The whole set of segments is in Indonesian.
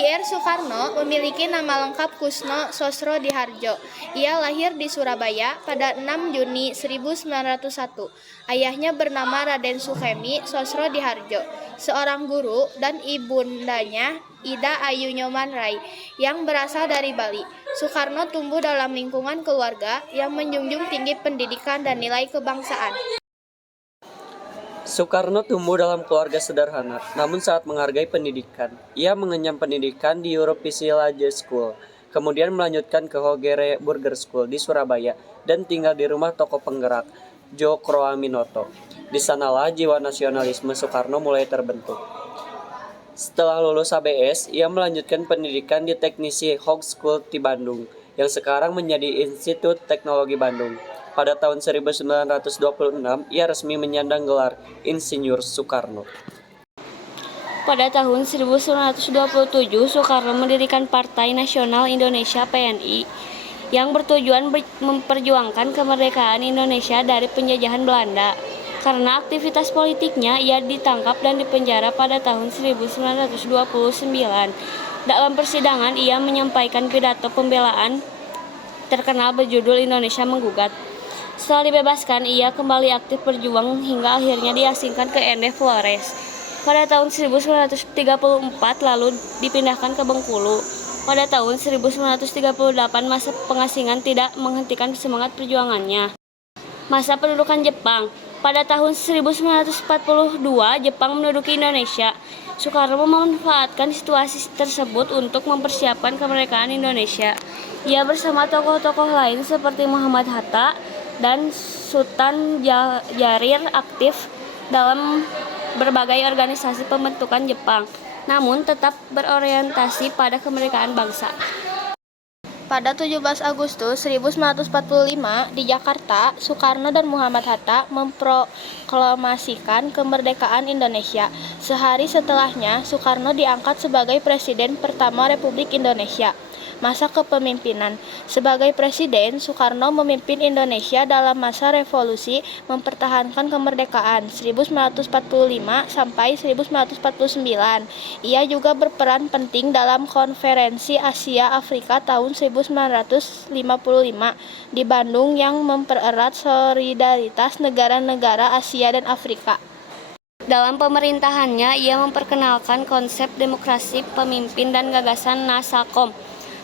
Ir Soekarno memiliki nama lengkap Kusno Sosrodihardjo. Ia lahir di Surabaya pada 6 Juni 1901. Ayahnya bernama Raden Sukemi Sosrodihardjo, seorang guru, dan ibundanya Ida Ayu Nyoman Rai yang berasal dari Bali. Soekarno tumbuh dalam lingkungan keluarga yang menjunjung tinggi pendidikan dan nilai kebangsaan. Soekarno tumbuh dalam keluarga sederhana, namun sangat menghargai pendidikan. Ia mengenyam pendidikan di European School, kemudian melanjutkan ke Hogere Burger School di Surabaya, dan tinggal di rumah tokoh penggerak, Djokroaminoto. Di sanalah jiwa nasionalisme Soekarno mulai terbentuk. Setelah lulus ABS, ia melanjutkan pendidikan di Teknisi Hogeschool School di Bandung, yang sekarang menjadi Institut Teknologi Bandung. Pada tahun 1926, ia resmi menyandang gelar Insinyur Soekarno. Pada tahun 1927, Soekarno mendirikan Partai Nasional Indonesia (PNI) yang bertujuan memperjuangkan kemerdekaan Indonesia dari penjajahan Belanda. Karena aktivitas politiknya, ia ditangkap dan dipenjara pada tahun 1929. Dalam persidangan, ia menyampaikan pidato pembelaan terkenal berjudul Indonesia Menggugat. Setelah dibebaskan, ia kembali aktif berjuang hingga akhirnya diasingkan ke Ende Flores. Pada tahun 1934 lalu dipindahkan ke Bengkulu. Pada tahun 1938 masa pengasingan tidak menghentikan semangat perjuangannya. Masa pendudukan Jepang. Pada tahun 1942 Jepang menduduki Indonesia. Soekarno memanfaatkan situasi tersebut untuk mempersiapkan kemerdekaan Indonesia. Ia bersama tokoh-tokoh lain seperti Muhammad Hatta dan Sultan Jarir aktif dalam berbagai organisasi pembentukan Jepang, namun tetap berorientasi pada kemerdekaan bangsa. Pada 17 Agustus 1945 di Jakarta, Soekarno dan Muhammad Hatta memproklamasikan kemerdekaan Indonesia. Sehari setelahnya, Soekarno diangkat sebagai Presiden pertama Republik Indonesia. Masa kepemimpinan. Sebagai presiden, Soekarno memimpin Indonesia dalam masa revolusi mempertahankan kemerdekaan 1945 sampai 1949. Ia juga berperan penting dalam Konferensi Asia Afrika tahun 1955 di Bandung yang mempererat solidaritas negara-negara Asia dan Afrika. Dalam pemerintahannya, ia memperkenalkan konsep demokrasi pemimpin dan gagasan Nasakom,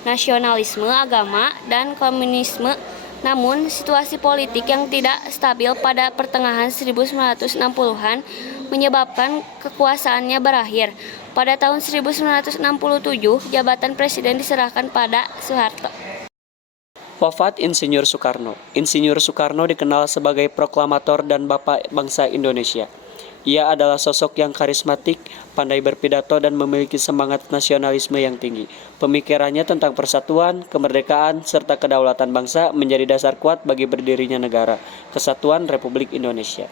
nasionalisme, agama, dan komunisme. Namun, situasi politik yang tidak stabil pada pertengahan 1960-an menyebabkan kekuasaannya berakhir. Pada tahun 1967, jabatan presiden diserahkan pada Soeharto. Wafat Insinyur Soekarno. Insinyur Soekarno dikenal sebagai proklamator dan Bapak Bangsa Indonesia. Ia adalah sosok yang karismatik, pandai berpidato, dan memiliki semangat nasionalisme yang tinggi. Pemikirannya tentang persatuan, kemerdekaan, serta kedaulatan bangsa menjadi dasar kuat bagi berdirinya negara Kesatuan Republik Indonesia.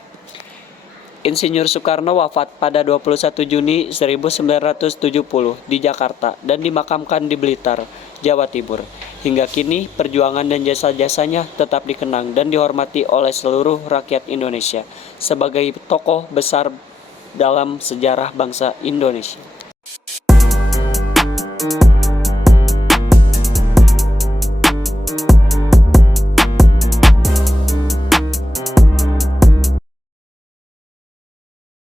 Insinyur Soekarno wafat pada 21 Juni 1970 di Jakarta dan dimakamkan di Blitar, Jawa Timur. Hingga kini, perjuangan dan jasa-jasanya tetap dikenang dan dihormati oleh seluruh rakyat Indonesia sebagai tokoh besar dalam sejarah bangsa Indonesia.